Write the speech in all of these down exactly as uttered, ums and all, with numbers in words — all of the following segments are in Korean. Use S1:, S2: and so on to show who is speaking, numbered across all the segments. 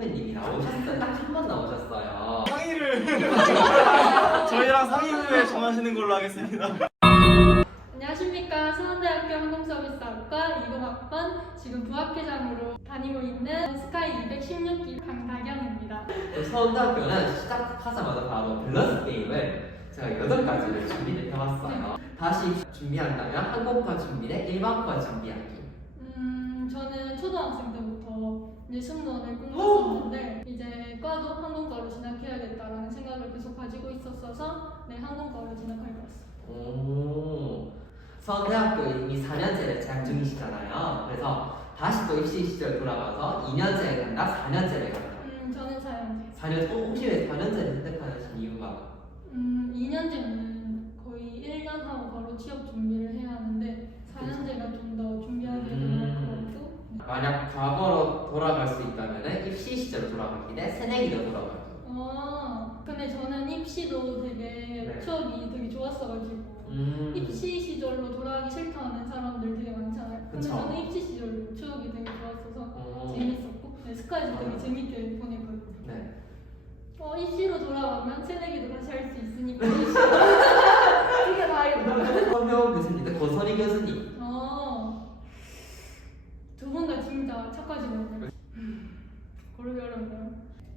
S1: 선배님이 나오셨어요. 딱 한 번 나오셨어요.
S2: 상의를 저희랑 상의 후에 정하시는 걸로 하겠습니다.
S3: 안녕하십니까. 서원대학교 항공서비스학과 이공 학번 지금 부학회장으로 다니고 있는 스카이 이백십육 기 강다경입니다.
S1: 서울대학교는 시작하자마자 바로 밸런스 게임을 제가 여덟 가지를 준비를 해왔어요. 다시 준비한다면 항공과 준비 대 일반과 준비하기.
S3: 음, 저는 초등학생 때부터 이제 승무원을 꿈꿨었는데 이제 과도 항공과로 진학해야겠다라는 생각을 계속 가지고 있었어서 네, 항공과로 진학하게 되었어요.
S1: 오, 서울대학교 이미 사 년째를 재학 중이시잖아요. 그래서 다시 또 입시 시절 돌아가서 이 년째를 간다, 사 년째를 간다.
S3: 음, 저는 사 년제.
S1: 사 년, 어, 혹시 왜 사 년째를 선택하신 이유가?
S3: 음, 이 년제는 거의 일 년 하고 바로 취업 준비를 해야 하는데 사 년제가 좀 더 준비하기도
S1: 음.
S3: 그렇고
S1: 만약 과거로 돌아갈 수 있다면 입시 시절 돌아가기 대 새내기로 돌아가기.
S3: 어, 근데 저는 입시도 되게
S1: 네.
S3: 추억이 되게 좋았어가지고
S1: 음.
S3: 입시 시절로 돌아가기 싫다는 사람들 되게 많잖아요. 근데
S1: 그쵸.
S3: 저는 입시 시절 추억이 되게 좋았어서
S1: 어.
S3: 재밌었고 네, 스카이도 되게
S1: 맞아요.
S3: 재밌게 보냈거든요.
S1: 네.
S3: 어, 입시로 돌아가면 새내기도 다시 할 수 있으니까 이게 다이다.
S1: 서명 교수님 대 고선희 교수님.
S3: 어, 두 분 다 진짜 착하시거든요. 고르기 어렵네요.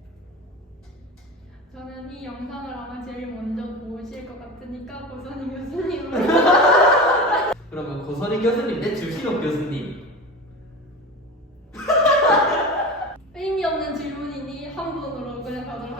S3: 저는 이 영상을 아마 제일 먼저 보실 것 같으니까 고선희 교수님으로.
S1: 그러면 고선희 교수님 대 주신옥 교수님.
S3: 의미 없는 질문이니 한 분으로 그냥 가도록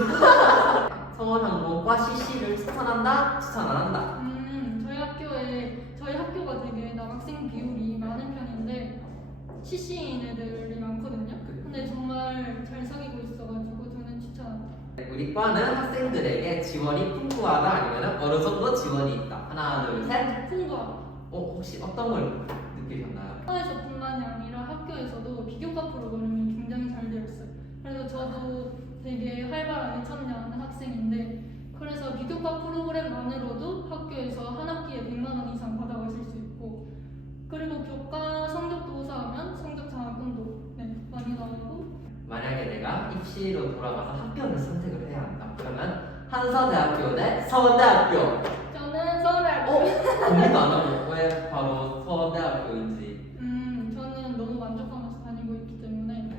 S3: 하겠습니다.
S1: 서울항공과 씨씨를 추천한다, 추천 안 한다.
S3: 음, 저희 학교에 저희 학교가 되게 남학생 비율이 많은 편인데 씨씨인 애들이 많거든요. 근데 정말 잘 사귀고 있어가지고 저는 추천합니다.
S1: 우리 과는 학생들에게 지원이 풍부하다 아니면 어느 정도 지원이 있다. 하나, 둘, 셋.
S3: 풍부하다.
S1: 어, 혹시 어떤 걸 느끼셨나요?
S3: 학교에서뿐만이 아니라 학교에서도 비교과 프로그램이 굉장히 잘 되어 있어요. 그래서 저도 되게 활발하게 참여하는 학생인데 그래서 비교과 프로그램만으로도 학교에서 한 학기에 백만 원 이상 받아가실 수 있고 그리고 교과 성적도 우수하면 성적 장학금도 네, 많이 나오고
S1: 만약에 내가 입시로 돌아가서 학교를 선택을 해야 한다. 그러면 한서대학교 대 서원대학교.
S3: 저는 서울대학교.
S1: 어? 고민도 안 하고 왜 바로 서원대학교인지.
S3: 음, 저는 너무 만족하면서 다니고 있기 때문에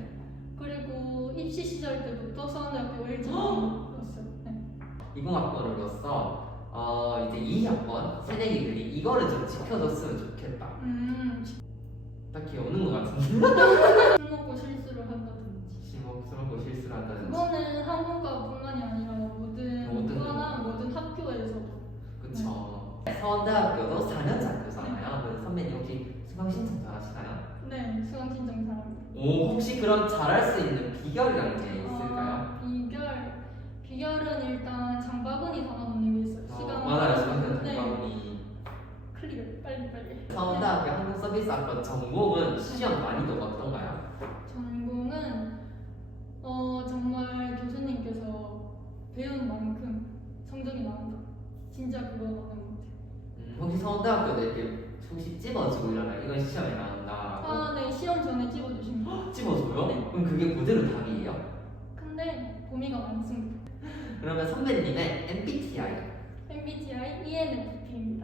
S3: 그리고 입시 시절 때부터 서울대학교 일 점이었어요. 네.
S1: 이공학번으로서 어 이제 이 학번 새내기들이 이거를 좀 지켜줬으면 좋겠다.
S3: 음,
S1: 딱히 없는 것 같은데.
S3: 술 먹고 실수를 한다든지.
S1: 심혹스럽고 실수를 한다든지.
S3: 그거는 항공과뿐만이 아니라 모든
S1: 모든
S3: 과나 모든 학교에서도.
S1: 그쵸. 서원대학교도 사 년제 학교잖아요. 그래서 선배님 혹시 수강 신청 잘하시나요?
S3: 네, 수강 신청 잘합니다.
S1: 오, 혹시 그런 잘할 수 있는 비결이라는 게 있을까요?
S3: 어, 비결 비결은 일단 장바구니 담아놓는 게 있어요.
S1: 어,
S3: 시간
S1: 맞아요. 수강
S3: 네.
S1: 장바구니.
S3: 클리어 빨리 빨리.
S1: 서원대학교 항공서비스학과 전공은 시험 난이도가 어떤가요?
S3: 전공은 어 정말 교수님께서 배운 만큼 성적이 나온다. 진짜 그거 맞는 것 같아요.
S1: 음, 혹시 서원대학교도 이렇게 혹시 찝어주고 이러나요? 이건 시험에 나온다라고.
S3: 아, 네, 시험 전에 찝어주십니다.
S1: 찝어줘요?
S3: 네.
S1: 그럼 그게 그대로 답이에요?
S3: 근데 범위가 많습니다.
S1: 그러면 선배님의 엠비티아이.
S3: 엠비티아이 이엔에프피입니다.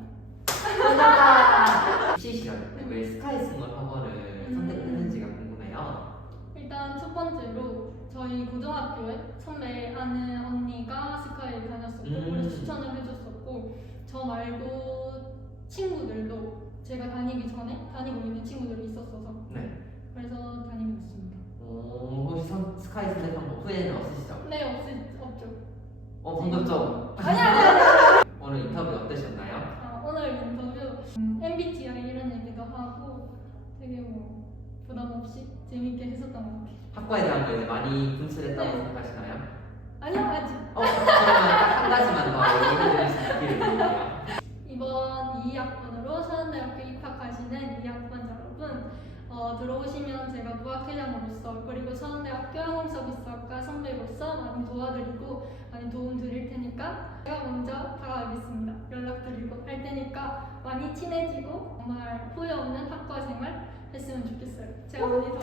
S1: 입시 시절 왜 스카이 승무원 학원을
S3: 음.
S1: 선택했는지가 궁금해요.
S3: 일단 첫 번째로 저희 고등학교에 선배 아는 언니가 스카이를 다녔었고
S1: 음.
S3: 그래서 추천을 해줬었고 저 말고 친구들도 제가 다니기 전에 다니고 있는 친구들이 있었어서
S1: 네.
S3: 그래서 다니고 있습니다.
S1: 오, 혹시 선, 스카이 선택한 거 후회는 없으시죠?
S3: 네, 없, 없죠.
S1: 어, 방금 좀
S3: 아니 아니 아니.
S1: 오늘 인터뷰 어떠셨나요?
S3: 아, 오늘 인터뷰 음, 엠비티아이 이런 얘기도 하고 되게 뭐 부담 없이 재밌게 했었던 것 같아요.
S1: 학과에 대한 거 이제 많이 분출했다고
S3: 네.
S1: 생각하시나요?
S3: 아니요, 아직.
S1: 어, 그러면 딱 한 가지만 더 얘기해 주실 수 있기를 드릴게요.
S3: 이번 이 학번으로 서원대학교 입학하시는 이 학번자 여러분 어, 들어오시면 제가 부학회장으로서 그리고 서원대학교 항공서비스학과 선배로서 많이 도와드리고 많이 도움 드릴 테니까 제가 먼저 다가가겠습니다. 연락드리고 할 테니까 많이 친해지고 정말 후회 없는 학과 생활 했으면 좋겠어요. 제가 많이